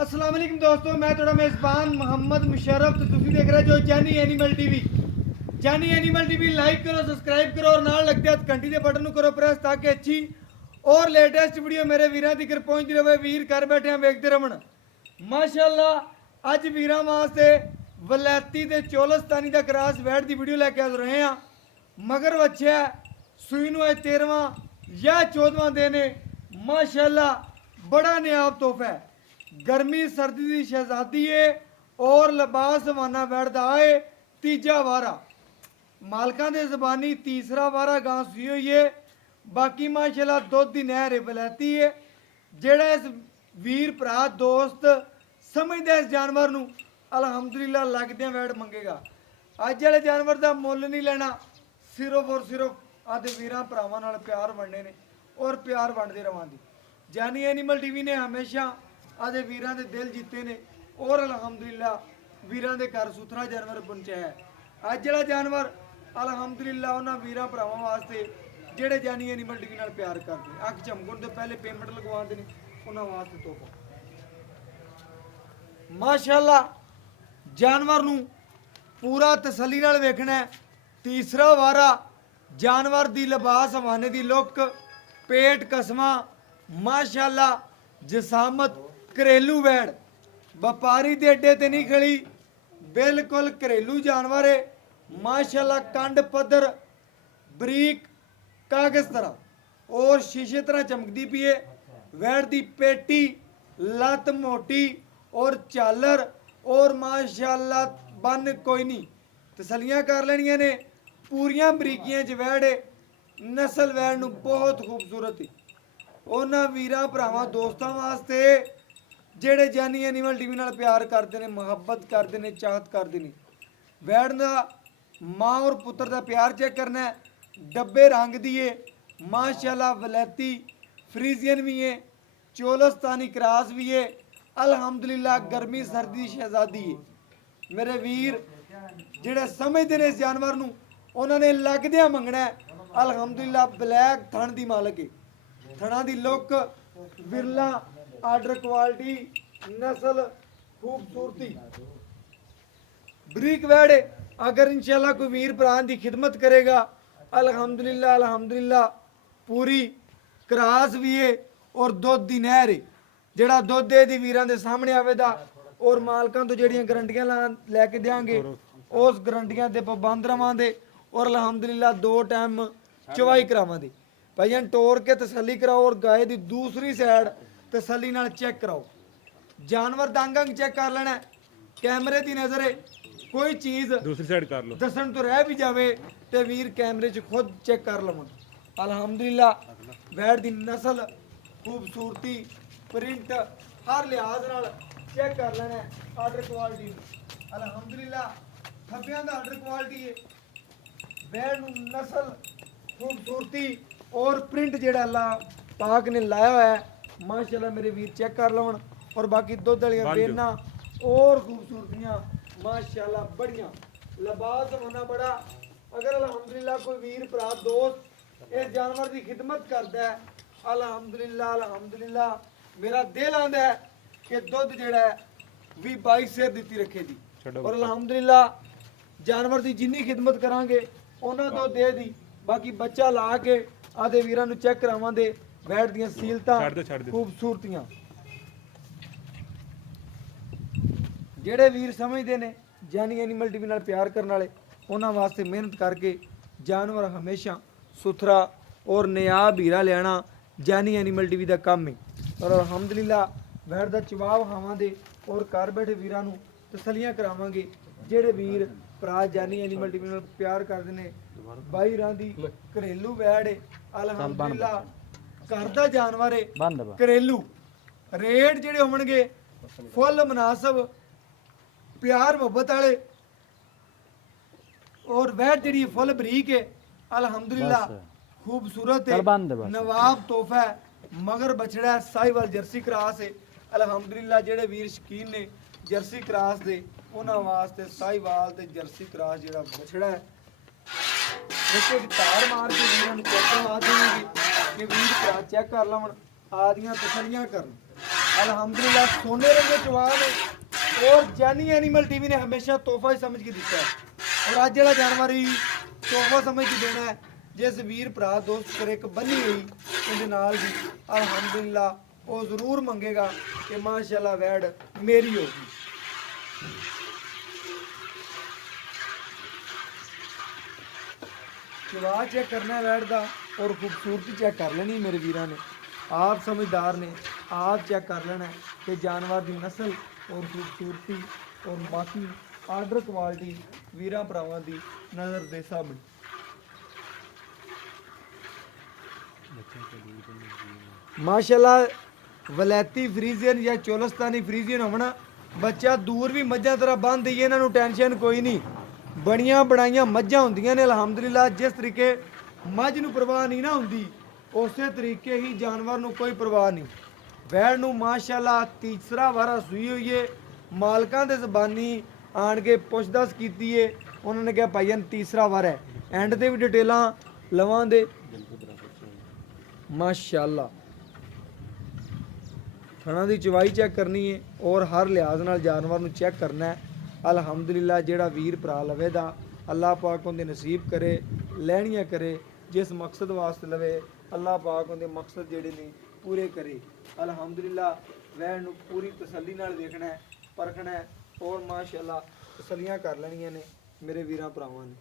अस्सलाम वालेकुम दोस्तों, मैं थोड़ा मेज़बान मोहम्मद मुशर्रफ। तो तुम देख रहे हो जानी एनिमल टीवी। जानी एनिमल टीवी लाइक करो, सब्सक्राइब करो और नाल लगते हाथ घंटी के बटन करो प्रेस ताकि अच्छी और लेटेस्ट वीडियो मेरे वीरां तक पहुंचती रहे। वीर घर बैठे वेखते रहन। माशाअल्लाह अज वीरां वास्ते वलैती ते चोलस्तानी दा क्रॉस वैट दी वीडियो लेके आ रहे हैं। मगर बच्चा सूई नूं 13वां या 14वां दिन है। माशाअल्लाह बड़ा नियाब तोहफा है। गर्मी सर्दी की शहजादी है और लिबास वाना बैठता है। तीजा वारा मालकां दे जबानी तीसरा वारा गां सूई हुई है। बाकी माशाअल्लाह दुध की नहर वलैती है। जेड़ा इस वीर भरा दोस्त समझदा इस जानवर नूं अलहमदुलिल्लाह लगदियां वैट मंगेगा। अज वाले जानवर का मुल नहीं लेना, सिर्फ और सिर्फ आदे वीरां भरावां नाल प्यार वंडने ने और प्यार वंडदे रवांगे। जानी एनिमल टीवी ने हमेशा आदे वीरां दे दिल जीते ने और अलहमदुलिल्लाह वीरां दे घर सुथरा जानवर पहुंचाया है। अज वाला जानवर अलहमदुलिल्लाह उन्हां वीरां भरावां वास्ते जेड़े जानी एनिमल टीवी नाल प्यार करदे अख झमकण तो पहले पेमेंट लगवाते ने उन्हां वास्ते तोहफा। माशाअल्लाह जानवर नूं पूरा तसल्ली नाल वेखना है। तीसरा वारा जानवर दी लिबास हवाने दी लुक पेट कसमा माशाअल्लाह जसामत घरेलू वैड़ व्यापारी दे अड्डे ते नहीं खड़ी, बिल्कुल घरेलू जानवर है। माशाअल्लाह कंड पद्धर बरीक कागज तरह और शीशे तरह चमकती पी है। वैड़ दी पेटी लत मोटी और झालर और माशाअल्लाह बन कोई नहीं तसलियां कर लेनिया ने। पूरियां बरीकियां च वैड़ है। नस्ल वैड़ नूं बहुत खूबसूरत है। उन्हां वीरां भरावां दोस्तां वास्ते जेड़े जानी एनिमल टीवी नाल प्यार करते हैं, मुहब्बत करते हैं, चाहत करते हैं। वैड़ दा माँ और पुत्र का प्यार चेक करना है। डब्बे रंग दी है माशाअल्लाह, वलैती फ्रीजियन भी है, चोलस्तानी क्रास भी है। अलहमदुलिल्लाह गर्मी सर्दी शहजादी है। मेरे वीर जेड़े समझते हैं इस जानवर नूं उन्होंने लगदियां मंगना है। अलहमदुलिल्लाह ब्लैक थण दी मालक है। थणा दी लुक बिरला आर्डर क्वालिटी नस्ल खूबसूरती बरीक वैड़ है। अगर इंशाल्लाह कोई वीर भरा की खिदमत करेगा अलहमदुलिल्लाह अलहमदुलिल्लाह पूरी क्रास भी है और दुध की नहर है। जेड़ा दुध दी वीरां दे सामने आवेगा और मालकां तो जेड़ियां गारंटियां लैके देंगे उस गारंटियां ते पाबंद रवांगे और अलहमदुलिल्लाह 2 टाइम चवाई करावांगे। भाईजान टोर के तसल्ली कराओ और गाय की दूसरी साइड तसल्ली नाल चेक कराओ। जानवर दंग अंग चेक कर लेना है। कैमरे की नज़र है कोई चीज़ दूसरी साइड कर लो दसन तो रह भी जाए तो वीर कैमरे च खुद चेक कर लवन। अलहमदुलिल्लाह वैड़ की नस्ल खूबसूरती प्रिंट हर लिहाज नाल चेक कर लेना है। आर्डर क्वालिटी अलहमदुलिल्लाह खब्बियां दा आर्डर क्वालिटी है। वैड़ नूं नस्ल खूबसूरती और प्रिंट जेड़ा अल्लाह पाक ने लाया हुआ है माशाअल्लाह मेरे वीर चेक कर लवन। और बाकी दुध वालियां बेना और खूबसूरतियां माशाअल्लाह बढ़िया लिबास होना बड़ा। अगर अलहमदुलिल्लाह कोई वीर भरा दोस्त इस जानवर की खिदमत करता है अलहमदुलिल्लाह अलहमदुलिल्लाह मेरा दिल आंदा है कि दुध जेड़ा है भी 22 सेर दी रखेगी। और अलहमदुलिल्लाह जानवर की जिन्नी खिदमत करांगे उन्होंने दुध दे दी। बाकी बच्चा ला के आदे वीरां नूं चेक करावांगे वैड़ दियां सीलतां खूबसूरतियां। जेड़े वीर समझते हैं जानी एनिमल टीवी नाल प्यार करने वाले उन्हां वास्ते मेहनत करके जानवर हमेशा सुथरा और नियाब हीरा लियाना जानी एनिमल टीवी का काम है। और अलहमदुलिल्लाह वैड़ का चवाव खावांगे और घर बैठे वीरां नूं तसलियां करावांगे। जेड़े वीर भरा जानी एनिमल टीवी नाल प्यार करते हैं बाई रांदी घरेलू वैड़ है। अलहमदुलिल्लाह घर का जानवर है घरेलू। रेट जेड़े होणगे फुल मुनासिब प्यार मुहब्बत वाले और वैड़ जी फुल बरीक है। अलहमदुलिल्लाह खूबसूरत है। नवाब तोहफा है। मगर बछड़ा है साहिवाल जर्सी क्रॉस है। अलहमदुलिल्लाह जेड़े वीर शकीन ने जर्सी क्रॉस दे उन्हां वास्ते साहिवाल ते जर्सी क्रॉस जेड़ा बछड़ा है एक तार मार के वीरां नूं चेक करवा देंगे कि वीर भरा चेक कर लवन आदियां तसलियां करन। अल्हम्दुलिल्लाह सोने रंग के चवा ने और जानी एनिमल टीवी ने हमेशा तोहफा ही समझ के दिता है और अज वाला जानवर ही तोहफा समझ के देना है जिस वीर भरा दोस्त करे एक बनी हुई उहदे नाल भी अल्हम्दुलिल्लाह वो जरूर मंगेगा कि माशाअल्लाह वैड़ मेरी होगी। चवा चेक करना है वैड़ का और खूबसूरती चेक कर लेनी मेरे वीर ने। आप समझदार ने आप चेक कर लेना है कि जानवर की नस्ल और खूबसूरती और बाकी आर्डर क्वालिटी वीर भरावां की नज़र दे सामने। माशाल्लाह वलैती फ्रीजियन या चोलस्तानी फ्रीजियन होना बच्चा दूर भी मझां तरह बन दईए इन्हों टेंशन कोई नहीं बड़िया बनाइया मझां होंदियां ने अल्हम्दुलिल्लाह जिस तरीके मझ नूं परवाह नहीं ना होंदी उस तरीके ही जानवर नूं कोई परवाह नहीं। वैड़ नूं माशाल्लाह तीसरा वारा सूई हुई है मालकां दे ज़बानी आण के पुछदस कीती है उन्होंने कहा भाईजान तीसरा वार है एंड ते भी डिटेलां लवां दे माशाअल्लाह थणा की चवाई चेक करनी है और हर लिहाज नाल जानवर नूं चेक करना है। अल्हम्दुलिल्लाह जेड़ा वीर भरा लवे दा अल्लाह पाक उहदे नसीब करे लैणियां करे जिस मकसद वास्ते लवे अल्लाह पाक उहदे मकसद जेड़े ने पूरे करे। अल्हम्दुलिल्लाह वैण नूं पूरी तसल्ली नाल देखना है परखना है और माशाअल्लाह तसल्लियां कर लैणियां ने मेरे वीरां भरावां ने।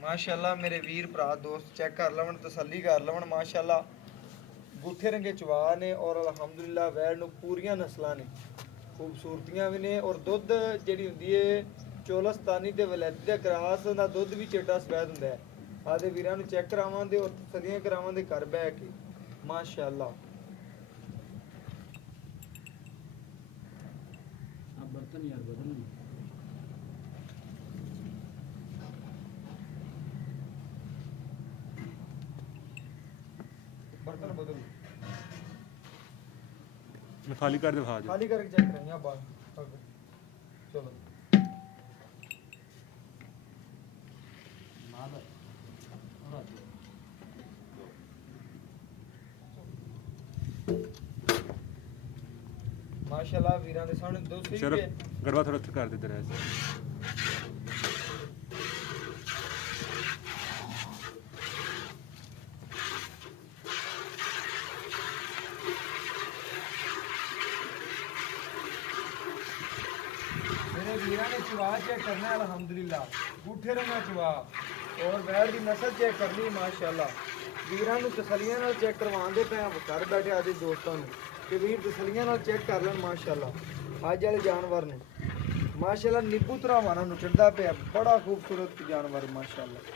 माशाअल्लाह मेरे वीर भरा दोस्त चेक कर लवन तसल्ली कर लवन माशाअल्लाह गुठे रंगे चवा ने और अल्हम्दुलिल्लाह वैड़ नूं पूरियां नस्लां ने खूबसूरतियां भी ने और दुध जिहड़ी हुंदी है चोलस्तानी ते वलैती दे क्रॉस दा दुध भी चिट्टा सफेद हुंदा है। आदे वीरां नूं चेक करावांदे और तसल्लियां करावांदे घर बैठ के माशाअल्लाह। आप बर्तन यार बदल बर्तन बदल मैं खाली कर दे भाज खाली करके चेक करेंगे बात चलो माशाअल्लाह वीरां दे सामने दो सही सिर्फ है गड़वा थोड़ा सा कर देते रहे वीरां ने चवा चेक करना है अल्हम्दुलिल्लाह गूठे रंगा चवा और वैड़ की नस्ल चेक करनी माशाअल्लाह वीरां नूं तसल्लियां नाल चेक करवाउंदे पे घर बैठे आदि दोस्तां नूं कि वीर तसल्लियां नाल चेक कर लैण माशाअल्लाह। अज वाले जानवर ने माशाअल्लाह नींबू तरावाना नूं चढ़दा पिया बड़ा खूबसूरत जानवर माशाअल्लाह।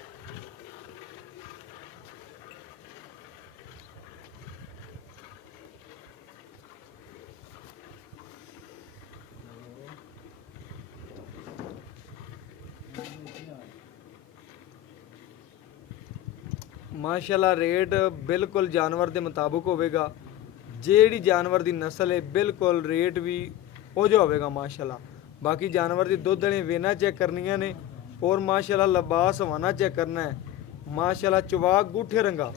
माशाअल्लाह रेट बिल्कुल जानवर के मुताबिक होगा जेड़ी जानवर की नस्ल है बिल्कुल रेट भी हो जा होगा माशाअल्लाह। बाकी जानवर की दुध वाली वेना चेक करनिया ने और माशाअल्लाह लिबास हवाना चेक करना है माशाअल्लाह चवाक गूठे रंगा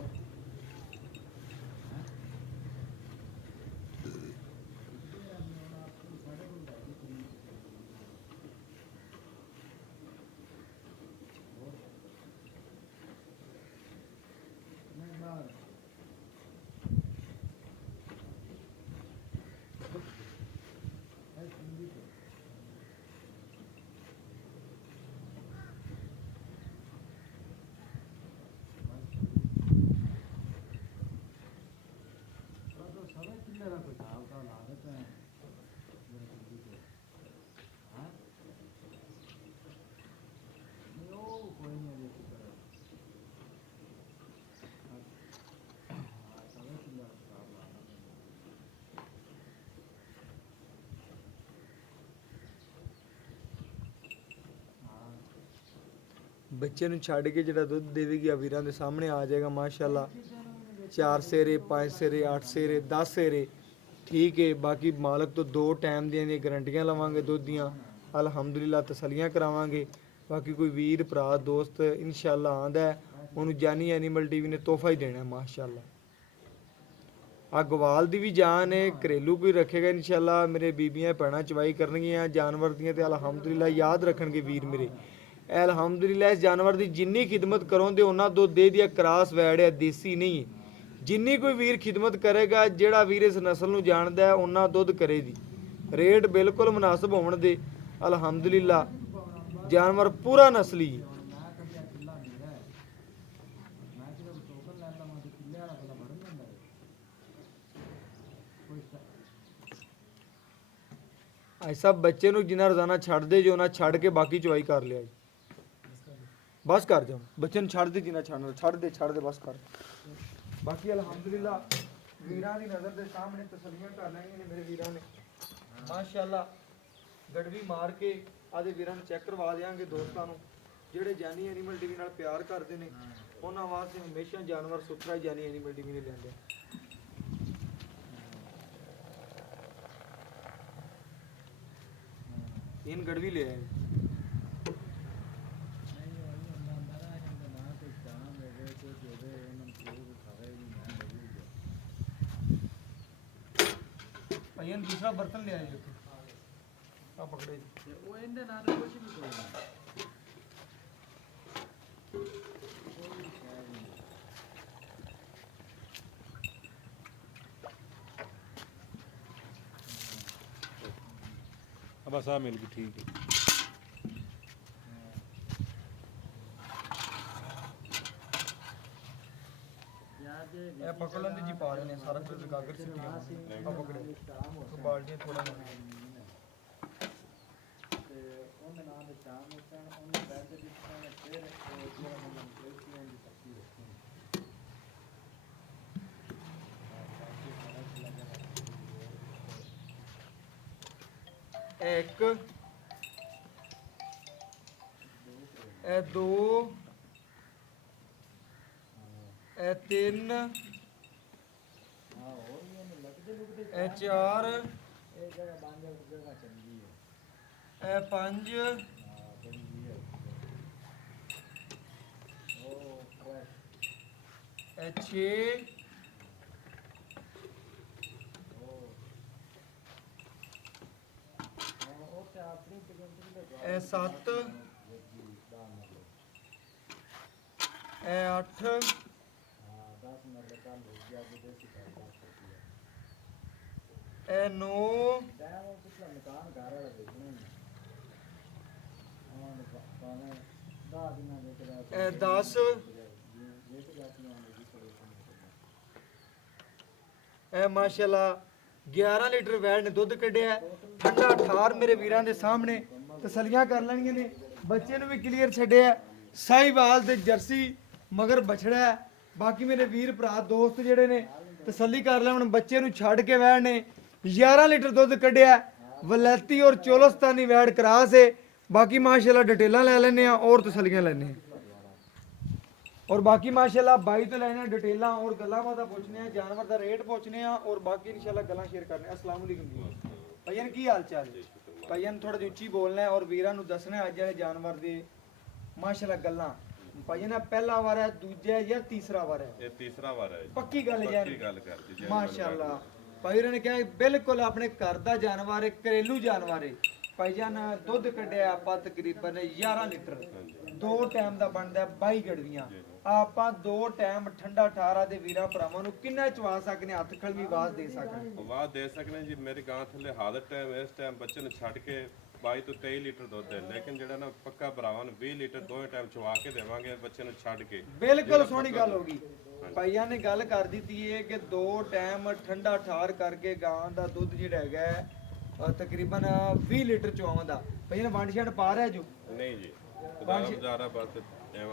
ਬੱਚੇ ਨੂੰ ਛੱਡ ਕੇ ਜਿਹੜਾ ਦੁੱਧ ਦੇਵੇਗੀ ਆ ਵੀਰਾਂ ਦੇ ਸਾਹਮਣੇ ਆ ਜਾਏਗਾ ਮਾਸ਼ਾਅੱਲਾ। 4 ਸੇਰੇ 5 ਸੇਰੇ 8 ਸੇਰੇ 10 ਸੇਰੇ ਠੀਕ ਹੈ। ਬਾਕੀ ਮਾਲਕ ਤੋਂ 2 ਟਾਈਮ ਦੀਆਂ ਗਰੰਟੀਆਂ ਲਵਾਂਗੇ ਦੁੱਧ ਦੀਆਂ, ਅਲਹਮਦੁਲਿਲਾ ਤਸੱਲੀਆਂ ਕਰਾਵਾਂਗੇ। ਬਾਕੀ ਕੋਈ ਵੀਰ ਭਰਾ ਦੋਸਤ ਇਨਸ਼ਾਅੱਲਾ ਆਂਦਾ ਉਹਨੂੰ ਜਾਨੀ ਐਨੀਮਲ ਟੀਵੀ ਨੇ ਤੋਹਫਾ ਹੀ ਦੇਣਾ ਮਾਸ਼ਾਅੱਲਾ। ਆ ਗਵਾਲ ਦੀ ਵੀ ਜਾਨ ਹੈ, ਘਰੇਲੂ ਕੋਈ ਰੱਖੇਗਾ ਇਨਸ਼ਾਅੱਲਾ ਮੇਰੇ ਬੀਬੀਆਂ ਭੈਣਾਂ ਚਵਾਈ ਕਰਨਗੀਆਂ ਜਾਨਵਰ ਦੀਆਂ ਤੇ ਅਲਹਮਦੁਲਿਲਾ ਯਾਦ ਰੱਖਣਗੇ ਵੀਰ ਮੇਰੇ। ਅਲਹਮਦੁਲਿਲਾ ਇਸ ਜਾਨਵਰ ਦੀ ਜਿੰਨੀ ਖਿਦਮਤ ਕਰੋਂਦੇ ਉਹਨਾਂ ਦੁੱਧ ਦੇ ਦਿਆ ਕਰਾਸ ਵੈੜ ਹੈ, ਦੇਸੀ ਨਹੀਂ ਹੈ। ਜਿੰਨੀ ਕੋਈ ਵੀਰ ਖਿਦਮਤ ਕਰੇਗਾ, ਜਿਹੜਾ ਵੀਰ ਇਸ ਨਸਲ ਨੂੰ ਜਾਣਦਾ ਹੈ ਉਹਨਾਂ ਦੁੱਧ ਕਰੇ ਦੀ। ਰੇਟ ਬਿਲਕੁਲ ਮੁਨਾਸਬ ਹੋਣ ਦੇ ਅਲਹਮਦੁਲਿਲਾ ਜਾਨਵਰ ਪੂਰਾ ਨਸਲੀ ਹੈ। ਐਸਾ ਬੱਚੇ ਨੂੰ ਜਿੰਨਾ ਰੋਜ਼ਾਨਾ ਛੱਡਦੇ ਜੋ ਨਾ ਛੱਡ ਕੇ ਬਾਕੀ ਚਵਾਈ ਕਰ ਲਿਆ ਜੀ। ਬਸ ਕਰ ਜਾ ਬੱਚੇ ਨੂੰ ਛੱਡ ਦੇ ਜਿੰਨਾ ਛੱਡਣਾ ਛੱਡ ਦੇ ਬਸ ਕਰ। ਬਾਕੀ ਅਲਹਮਦੁਲਿਲਾ ਵੀਰਾਂ ਦੀ ਨਜ਼ਰ ਦੇ ਸਾਹਮਣੇ ਤਸੱਲੀਆਂ ਕਰ ਲੈਣੀਆਂ ਨੇ ਮੇਰੇ ਵੀਰਾਂ ਨੇ ਮਾਸ਼ਾਅੱਲਾ। ਗੜਵੀ ਮਾਰ ਕੇ ਆਦੇ ਵੀਰਾਂ ਨੂੰ ਚੈੱਕ ਕਰਵਾ ਦਿਆਂਗੇ। ਦੋਸਤਾਂ ਨੂੰ ਜਿਹੜੇ ਜਾਨੀ ਐਨੀਮਲ ਟੀਵੀ ਨਾਲ ਪਿਆਰ ਕਰਦੇ ਨੇ ਉਹਨਾਂ ਵਾਸਤੇ ਹਮੇਸ਼ਾ ਜਾਨਵਰ ਸੁਥਰਾ ਜਾਨੀ ਐਨੀਮਲ ਟੀਵੀ ਨੇ ਲੈਂਦੇ। इन गड़वी ले आए भैया दूसरा बर्तन ले आए पकड़े वो इनके नाम कुछ नहीं कोई बस आ मिल गई ठीक है। ਇਹ ਪਕੜ ਲੈਂਦੇ ਜੀ ਪਾ ਰਹੇ ਨੇ ਸਾਰਾ ਕੁਝ ਕਾਗਜ਼ ਸਿੱਟੀਆਂ ਆ ਪਕੜੇ ਤੋਂ ਬਾਲਟੀਆਂ ਥੋੜਾ ਨਾ ਤੇ ਉਹਦੇ ਨਾਲ ਦੇ ਚਾਮ ਉਸਨ ਉਹਨੇ ਬੈਠ ਦੇ ਦਿੱਤਾ ਫਿਰ ਜਿਹੜਾ ਮੈਨੂੰ ਪਲੇਸਮੈਂਟ ਦੀ ਤਕਤੀ ਰੱਖੀ ਇੱਕ ਇਹ 2 ਇਹ 3 ਇਹ 4 ਇਹ 5 ਇਹ 6 ਇਹ 7 ਇਹ 8 ਇਹ 9 ਇਹ 10 ਇਹ ਮਾਸ਼ਾਅੱਲਾ 11 ਲੀਟਰ ਵੈੜ ਨੇ ਦੁੱਧ ਕੱਢਿਆ। ਠੰਡਾ ਠਾਰ ਮੇਰੇ ਵੀਰਾਂ ਦੇ ਸਾਹਮਣੇ ਤਸੱਲੀਆਂ ਕਰ ਲੈਣੀਆਂ ਨੇ। ਬੱਚੇ ਨੂੰ ਵੀ ਕਲੀਅਰ ਛੱਡਿਆ। ਸਾਹੀਵਾਲ ਤੇ ਜਰਸੀ ਮਗਰ ਬਛੜਾ ਹੈ। ਬਾਕੀ ਮੇਰੇ ਵੀਰ ਭਰਾ ਦੋਸਤ ਜਿਹੜੇ ਨੇ ਤਸੱਲੀ ਕਰ ਲੈਣ। ਬੱਚੇ ਨੂੰ ਛੱਡ ਕੇ ਵੈੜ ਨੇ 11 ਲੀਟਰ ਦੁੱਧ ਕੱਢਿਆ। ਵਲੈਤੀ ਔਰ ਚੋਲਸਤਾਨੀ ਵੈੜ ਕਰਾਸ ਹੈ। ਬਾਕੀ ਮਾਸ਼ਾਅੱਲਾ ਡਿਟੇਲਾਂ ਲੈ ਲੈਣੇ ਆ ਔਰ ਤਸੱਲੀਆਂ ਲੈਣੇ ਆ और बाकी माशाल्लाह बाई तो लेने डिटेल और गल्लां बातां पूछने हैं, जानवर का रेट पूछने हैं और बाकी इंशाल्लाह गल्लां शेयर करने। अस्सलाम वालेकुम जी भैया की हाल चाल है? भैया थोड़ा उच्ची बोलना है और वीरां नूं दसना है अज वाले जानवर दे माशाल्लाह गल्लां। भैया ने पहला वार है दूजा या तीसरा वार है? ये तीसरा वार है। पक्की गल है यार माशाल्लाह। भाई ने कहा बिल्कुल अपने घर दा जानवर है, घरेलू जानवर है। भाईजान दुध कढ़िया आपां तकरीबन 11 लीटर 2 टाइम दा बनदा 22 गड़वियां। ਆਪਾਂ 2 ਟਾਈਮ ਠੰਡਾ ਠਾਰਾ ਦੇ ਵੀਰਾਂ ਭਰਾਵਾਂ ਨੂੰ ਕਿੰਨਾ ਚਵਾ ਸਕਨੇ, ਹੱਥ ਖਲ ਵੀ ਆਵਾਜ਼ ਦੇ ਸਕਨੇ? ਆਵਾਜ਼ ਦੇ ਸਕਨੇ ਜੀ। ਮੇਰੇ ਗਾਂ ਥੱਲੇ ਹਾਜ਼ਰ ਟਾਈਮ ਇਸ ਟਾਈਮ ਬੱਚੇ ਨੂੰ ਛੱਡ ਕੇ 22 ਤੋਂ 23 ਲੀਟਰ ਦੁੱਧ ਹੈ, ਲੇਕਿਨ ਜਿਹੜਾ ਨਾ ਪੱਕਾ ਭਰਾਵਾਂ ਨੂੰ 20 ਲੀਟਰ ਦੋਵੇਂ ਟਾਈਮ ਚਵਾ ਕੇ ਦੇਵਾਂਗੇ ਬੱਚੇ ਨੂੰ ਛੱਡ ਕੇ। ਬਿਲਕੁਲ ਸੋਹਣੀ ਗੱਲ ਹੋ ਗਈ। ਭਾਈਆਂ ਨੇ ਗੱਲ ਕਰ ਦਿੱਤੀ ਹੈ ਕਿ 2 ਟਾਈਮ ਠੰਡਾ ਠਾਰ ਕਰਕੇ ਗਾਂ ਦਾ ਦੁੱਧ ਜਿਹੜਾ ਹੈਗਾ ਤਕਰੀਬਨ 20 ਲੀਟਰ ਚਵਾਉਂਦਾ। ਭਾਈਆਂ ਨੇ ਵੰਡ ਛੱਡ ਪਾ ਰਿਹਾ ਜੋ? ਨਹੀਂ ਜੀ, ਗੁਜ਼ਾਰਾ ਬਸ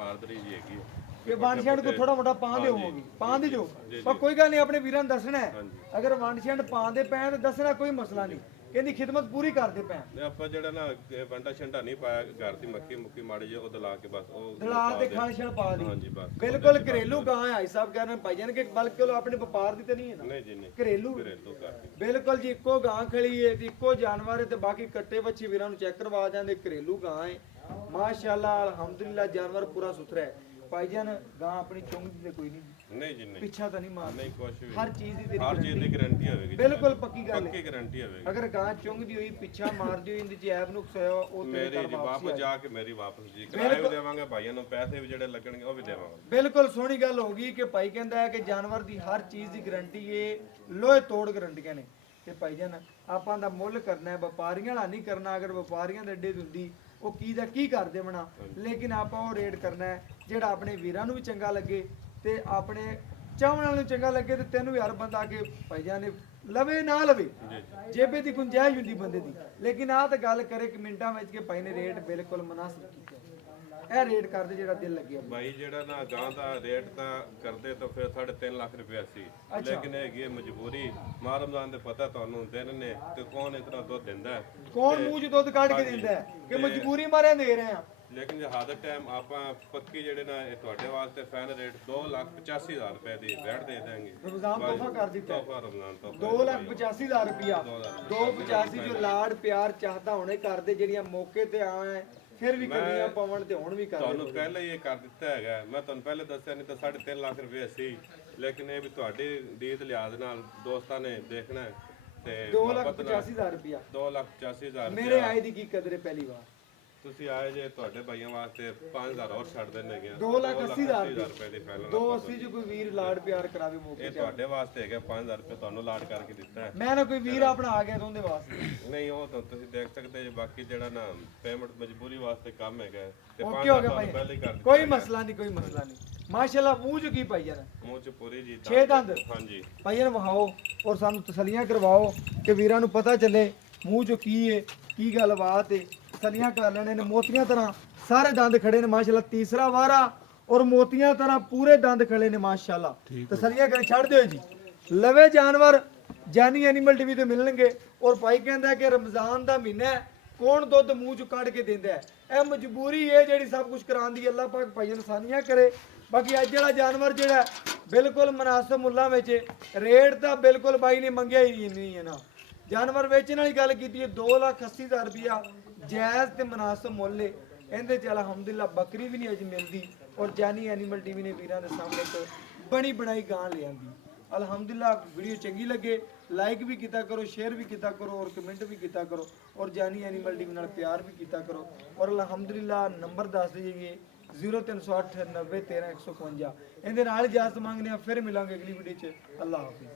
ਆਰਦਰੀ ਜੀ ਹੈਗੀ ਕਿ ਵੰਡ ਛੱਡ ਕੋ ਥੋੜਾ ਮੋਟਾ ਪਾਉਂਦੇ ਹੋਵੋਗੇ, ਪਾਉਂਦੇ ਜੋ। ਪਰ ਕੋਈ ਗੱਲ ਨਹੀਂ, ਆਪਣੇ ਵੀਰਾਂ ਨੂੰ ਦੱਸਣਾ ਹੈ। ਅਗਰ ਵੰਡ ਛੱਡ ਪਾਉਂਦੇ ਪੈਣ ਤਾਂ ਦੱਸਣਾ, ਕੋਈ ਮਸਲਾ ਨਹੀਂ। ਕਹਿੰਦੀ ਖਿਦਮਤ ਪੂਰੀ ਕਰਦੇ ਪਏ ਤੇ ਆਪਾਂ ਜਿਹੜਾ ਨਾ ਵੰਡਾ ਛੰਡਾ ਨਹੀਂ ਪਾਇਆ, ਘਰ ਦੀ ਮੱਕੀ ਮੁੱਕੀ ਮਾੜੀ ਜਿਹੀ ਉਹ ਦਲਾ ਕੇ ਬਸ ਉਹ ਦਲਾਲ ਤੇ ਖਾਣ ਛਣ ਪਾ ਲਈ ਹਾਂਜੀ ਬਸ ਬਿਲਕੁਲ ਘਰੇਲੂ ਗਾਂ ਹੈ ਸਾਹਿਬ ਕਹਿ ਰਹੇ ਭਾਈ ਜਾਨ ਕਿ ਬਲਕਿ ਉਹ ਆਪਣੇ ਵਪਾਰ ਦੀ ਤੇ ਨਹੀਂ ਹੈ ਨਾ ਨਹੀਂ ਜੀ ਨਹੀਂ ਘਰੇਲੂ ਘਰੇਲੂ ਕਰਕੇ ਬਿਲਕੁਲ ਜੀ ਇੱਕੋ ਗਾਂ ਖੜੀ ਹੈ ਤੇ ਇੱਕੋ ਜਾਨਵਰ ਹੈ ਤੇ ਬਾਕੀ ਕੱਟੇ ਬੱਚੇ ਵੀਰਾਂ ਨੂੰ ਚੈੱਕ ਕਰਵਾ ਜਾਂਦੇ ਘਰੇਲੂ ਗਾਂ ਹੈ ਮਾਸ਼ਾਅੱਲਾ ਅਲਹਮਦੁਲਿਲਾ ਜਾਨਵਰ ਪੂਰਾ ਸੁਥਰਾ ਹੈ ਭਾਈ ਜਾਨ ਗਾਂ ਆਪਣੀ ਚੁੰਗਦੀ ਤੇ ਕੋਈ ਨਹੀਂ ਨਹੀਂ ਜੀ ਨਹੀਂ ਪਿੱਛਾ ਤਾਂ ਨਹੀਂ ਮਾਰ ਨਹੀਂ ਕੁਛ ਵੀ ਹਰ ਚੀਜ਼ ਦੀ ਹਰ ਚੀਜ਼ ਦੀ ਗਾਰੰਟੀ ਹੋਵੇਗੀ ਬਿਲਕੁਲ ਪੱਕੀ ਗੱਲ ਹੈ ਪੱਕੀ ਗਾਰੰਟੀ ਹੋਵੇਗੀ ਅਗਰ ਗਾਂ ਚੁੰਗਦੀ ਹੋਈ ਪਿੱਛਾ ਮਾਰਦੀ ਹੋਈ ਇਹਦੇ ਚ ਐਬ ਨੁਕਸ ਹੋਇਆ ਉਹ ਤੇਰੇ ਮੇਰੀ ਘਰ ਜੀ ਵਾਪਸ ਵਾਪਸ ਜਾ ਕੇ ਮੇਰੀ ਵਾਪਸ ਜੀ ਕਿਰਾਏ ਵੀ ਦੇਵਾਂਗੇ ਭਾਈਆਂ ਨੂੰ, ਪੈਸੇ ਵੀ ਜਿਹੜੇ ਲੱਗਣਗੇ ਉਹ ਵੀ ਦੇਵਾਂਗੇ। ਬਿਲਕੁਲ ਸੋਹਣੀ ਗੱਲ ਹੋ ਗਈ ਕਿ ਭਾਈ ਕਹਿੰਦਾ ਹੈ ਕਿ ਜਾਨਵਰ ਦੀ ਹਰ ਚੀਜ਼ ਦੀ ਗਾਰੰਟੀ ਏ ਲੋਹੇ ਤੋੜ ਗਾਰੰਟੀਆਂ ਨੇ ਤੇ ਭਾਈ ਜਾਨ ਆਪਾਂ ਦਾ ਮੁੱਲ ਕਰਨਾ ਹੈ, ਵਪਾਰੀਆਂ ਵਾਲਾ ਨਹੀਂ ਕਰਨਾ। ਅਗਰ ਵਪਾਰੀਆਂ ਦੇ ਅੱਡੇ ਹੁੰਦੀ ਉਹ ਕੀ ਦਾ ਕੀ ਕਰਦੇ ਬਣਾ, ਲੇਕਿਨ ਆਪਾਂ ਉਹ ਰੇਟ ਕਰਨਾ ਹੈ ਜਿਹੜਾ ਆਪਣੇ ਵੀਰਾਂ ਨੂੰ ਵੀ ਚੰਗਾ ਲੱਗੇ ਤੇ ਆਪਣੇ ਚਾਹਣ ਵਾਲਿਆਂ ਨੂੰ ਚੰਗਾ ਲੱਗੇ ਤੇ ਤੈਨੂੰ ਵੀ ਹਰ ਬੰਦਾ ਕੇ ਭਾਈ ਜਾਨ ਨੇ ਲਵੇ ਨਾ ਲਵੇ ਜੇਬੇ ਦੀ ਗੁੰਜਾਇਸ਼ ਹੁੰਦੀ ਬੰਦੇ ਦੀ, ਲੇਕਿਨ ਆਹ ਤਾਂ ਗੱਲ ਕਰੇ ਕਿ ਮਿੰਟਾਂ ਵਿੱਚ ਕਿ ਭਾਈ ਨੇ ਰੇਟ ਬਿਲਕੁਲ ਮੁਨਾਸਿਬ ਕੀਤਾ। ਇਹ ਰੇਟ ਕਰਦੇ ਜਿਹੜਾ ਦਿਲ ਲੱਗਿਆ ਭਾਈ ਜਿਹੜਾ ਨਾ ਗਾਂ ਦਾ ਰੇਟ ਤਾਂ ਕਰਦੇ ਤਾਂ ਫਿਰ 3.5 ਲੱਖ ਰੁਪਇਆ ਸੀ, ਲੇਕਿਨ ਹੈਗੀ ਮਜਬੂਰੀ। ਮਾਹ ਰਮਜ਼ਾਨ ਦੇ ਪਤਾ ਤੁਹਾਨੂੰ ਦਿਨ ਨੇ ਤੇ ਕੌਣ ਇਤਨਾ ਦੁੱਧ ਦਿੰਦਾ ਹੈ, ਕੌਣ ਮੂੰਹ 'ਚ ਦੁੱਧ ਕੱਢ ਕੇ ਦਿੰਦਾ ਹੈ ਕਿ ਮਜਬੂਰੀ ਮਾਰਿਆ ਦੇ ਰਹੇ ਆ। ਲੇਕਿਨ ਜੇ ਹਰ ਟਾਈਮ ਆਪਾਂ ਪੱਕੀ ਜਿਹੜੇ ਨਾ ਇਹ ਤੁਹਾਡੇ ਵਾਸਤੇ ਫੈਨ ਰੇਟ 2,85,000 ਰੁਪਏ ਦੀ ਵੈਟ ਦੇ ਦੇਾਂਗੇ। ਰਮਜ਼ਾਨ ਤੋਹਫਾ ਕਰ ਦਿੱਤਾ ਤੋਹਫਾ ਰਮਜ਼ਾਨ ਤੋਹਫਾ 2,85,000 ਰੁਪਇਆ 285 ਜੋ ਲਾੜ ਪਿਆਰ ਚਾਹਤਾ ਹੋਣੇ ਕਰਦੇ ਜਿਹੜੀਆਂ ਮੌਕੇ ਤੇ ਆਏ ਫਿਰ ਵੀ ਕਰਨੀਆਂ ਪਵਨ ਤੇ ਹੁਣ ਵੀ ਕਰ ਤੁਹਾਨੂੰ ਪਹਿਲਾਂ ਹੀ ਇਹ ਕਰ ਦਿੱਤਾ ਹੈਗਾ। ਮੈਂ ਤੁਹਾਨੂੰ ਪਹਿਲੇ ਦੱਸਿਆ ਨਹੀਂ ਤਾਂ 3.5 ਲੱਖ ਰੁਪਏ ਸੀ, ਲੇਕਿਨ ਇਹ ਵੀ ਤੁਹਾਡੇ ਰੀਤ ਲਿਹਾਜ਼ ਨਾਲ ਦੋਸਤਾਂ ਨੇ ਦੇਖਣਾ ਹੈ ਤੇ 2,85,000 ਰੁਪਇਆ 2,85,000 ਮੇਰੇ ਆਏ ਦੀ ਕੀ ਕਦਰੇ ਪਹਿਲੀ ਵਾਰ ਤੁਸੀਂ ਆਏ ਜੇ ਤੁਹਾਡੇ ਭਾਈਆਂ ਵਾਸਤੇ 5,000 ਹੋਰ ਛੱਡ ਦਿੰਦੇ ਹੈਗੇ 2,80,000 ਰੁਪਏ ਦੀ ਫੈਨ 280 ਜੋ ਕੋਈ ਵੀਰ ਲਾੜ ਪਿਆਰ ਕਰਾਵੇ ਮੌਕੇ ਇਹ ਤੁਹਾਡੇ ਵਾਸਤੇ ਹੈਗਾ 5,000 ਰੁਪਏ ਤੁਹਾਨੂੰ ਲਾਡ ਕਰਕੇ ਦਿੱਤਾ ਹੈ। ਮੈਂ ਨਾ ਕੋਈ ਵੀਰ ਆਪਣਾ ਆ ਗਿਆ ਤਾਂ ਉਹਦੇ ਵਾਸਤੇ ਨਹੀਂ ਉਹ ਤਾਂ ਤੁਸੀਂ ਦੇਖ ਸਕਦੇ ਜੇ, ਬਾਕੀ ਜਿਹੜਾ ਨਾ ਪੇਮੈਂਟ ਮਜਬੂਰੀ ਵਾਸਤੇ ਕੰਮ ਹੈਗਾ ਤੇ ਓਕੇ ਹੋ 5,000 ਗਿਆ ਤੁਹਾਨੂੰ ਪਹਿਲੇ ਹੀ ਕਰ ਭਾਈ ਦਿੱਤਾ ਕੋਈ ਮਸਲਾ ਨਹੀਂ ਕੋਈ ਮਸਲਾ ਨਹੀਂ ਮਾਸ਼ਾਅੱਲਾ ਮੂੰਹ 'ਚ ਕੀ ਪਾਈ ਜਾਣਾ ਮੂੰਹ ਚ ਪੂਰੀ ਜੀ 6 ਦੰਦ ਹਾਂਜੀ ਭਾਈਆਂ ਨੂੰ ਵਹਾਓ ਔਰ ਸਾਨੂੰ ਤਸੱਲੀਆਂ ਕਰਵਾਓ ਕਿ ਵੀਰਾਂ ਨੂੰ ਪਤਾ ਚੱਲੇ ਮੂੰਹ 'ਚ ਕੀ ਏ ਕੀ ਗੱਲਬਾਤ ਏ। ਤਸੱਲੀਆਂ ਕਰ ਲੈਣੇ ਨੇ ਮੋਤੀਆਂ ਤਰ੍ਹਾਂ ਸਾਰੇ ਦੰਦ ਖੜੇ ਨੇ ਮਾਸ਼ਾਅੱਲਾ, ਤੀਸਰਾ ਵਾਰਾ ਔਰ ਮੋਤੀਆਂ ਤਰ੍ਹਾਂ ਪੂਰੇ ਦੰਦ ਖੜੇ ਨੇ ਮਾਸ਼ਾਅੱਲਾ। ਤਸੱਲੀਆਂ ਕਰ ਛੱਡ ਦਿਓ ਜੀ, ਲਵੇ ਜਾਨਵਰ ਜਾਨੀ ਐਨੀਮਲ ਟੀਵੀ ਤੇ ਮਿਲਣਗੇ। ਔਰ ਭਾਈ ਕਹਿੰਦਾ ਕਿ ਰਮਜ਼ਾਨ ਦਾ ਮਹੀਨਾ ਹੈ, ਕੌਣ ਦੁੱਧ ਮੂੰਹ 'ਚ ਕੱਢ ਕੇ ਦਿੰਦਾ ਹੈ, ਇਹ ਮਜਬੂਰੀ ਹੈ ਜਿਹੜੀ ਸਭ ਕੁਝ ਕਰਾਉਣ ਦੀ। ਅੱਲਾਹ ਪਾਕ ਭਾਈਆਂ ਨੂੰ ਆਸਾਨੀਆਂ ਕਰੇ। ਬਾਕੀ ਅੱਜ ਜਿਹੜਾ ਜਾਨਵਰ ਜਿਹੜਾ ਬਿਲਕੁਲ ਮੁਨਾਸਬ ਮੁੱਲਾਂ ਵਿੱਚ ਰੇਟ ਤਾਂ ਬਿਲਕੁਲ ਬਾਈ ਨੇ ਮੰਗਿਆ ਹੀ ਨਹੀਂ ਹੈ ਨਾ। ਜਾਨਵਰ ਵੇਚਣ ਵਾਲੀ ਗੱਲ ਕੀਤੀ ਹੈ 2,80,000 ਰੁਪਇਆ ਜਾਇਜ਼ ਤੇ ਮੁਨਾਸਬ ਮੁੱਲ ਹੈ। ਇਹਦੇ ਚ ਅਲਹਮਦੁਲਿਲਾ ਬੱਕਰੀ ਵੀ ਨਹੀਂ ਅਜ ਮਿਲਦੀ ਔਰ ਜਾਨੀ ਐਨੀਮਲ ਟੀਵੀ ਨੇ ਵੀਰਾਂ ਦੇ ਸਾਹਮਣੇ ਇੱਕ ਬਣੀ ਬਣਾਈ ਗਾਂ ਲਿਆਂਦੀ। ਅਲਹਮਦੁਲਿਲਾ ਵੀਡੀਓ ਚੰਗੀ ਲੱਗੇ ਲਾਈਕ ਵੀ ਕੀਤਾ ਕਰੋ, ਸ਼ੇਅਰ ਵੀ ਕੀਤਾ ਕਰੋ ਔਰ ਕਮੈਂਟ ਵੀ ਕੀਤਾ ਕਰੋ ਔਰ ਜਾਨੀ ਐਨੀਮਲ ਟੀਵੀ ਨਾਲ ਪਿਆਰ ਵੀ ਕੀਤਾ ਕਰੋ। ਔਰ ਅਲਹਮਦੁਲਿਲਾ ਨੰਬਰ ਦੱਸ ਦਈਏ 0308 90 13 155। ਇਹਦੇ ਨਾਲ ਇਜਾਜ਼ਤ ਮੰਗਦੇ ਆ, ਫਿਰ ਮਿਲਾਂਗੇ ਅਗਲੀ ਵੀਡੀਓ 'ਚ। ਅੱਲਾਹ ਹਾਫਿਜ਼।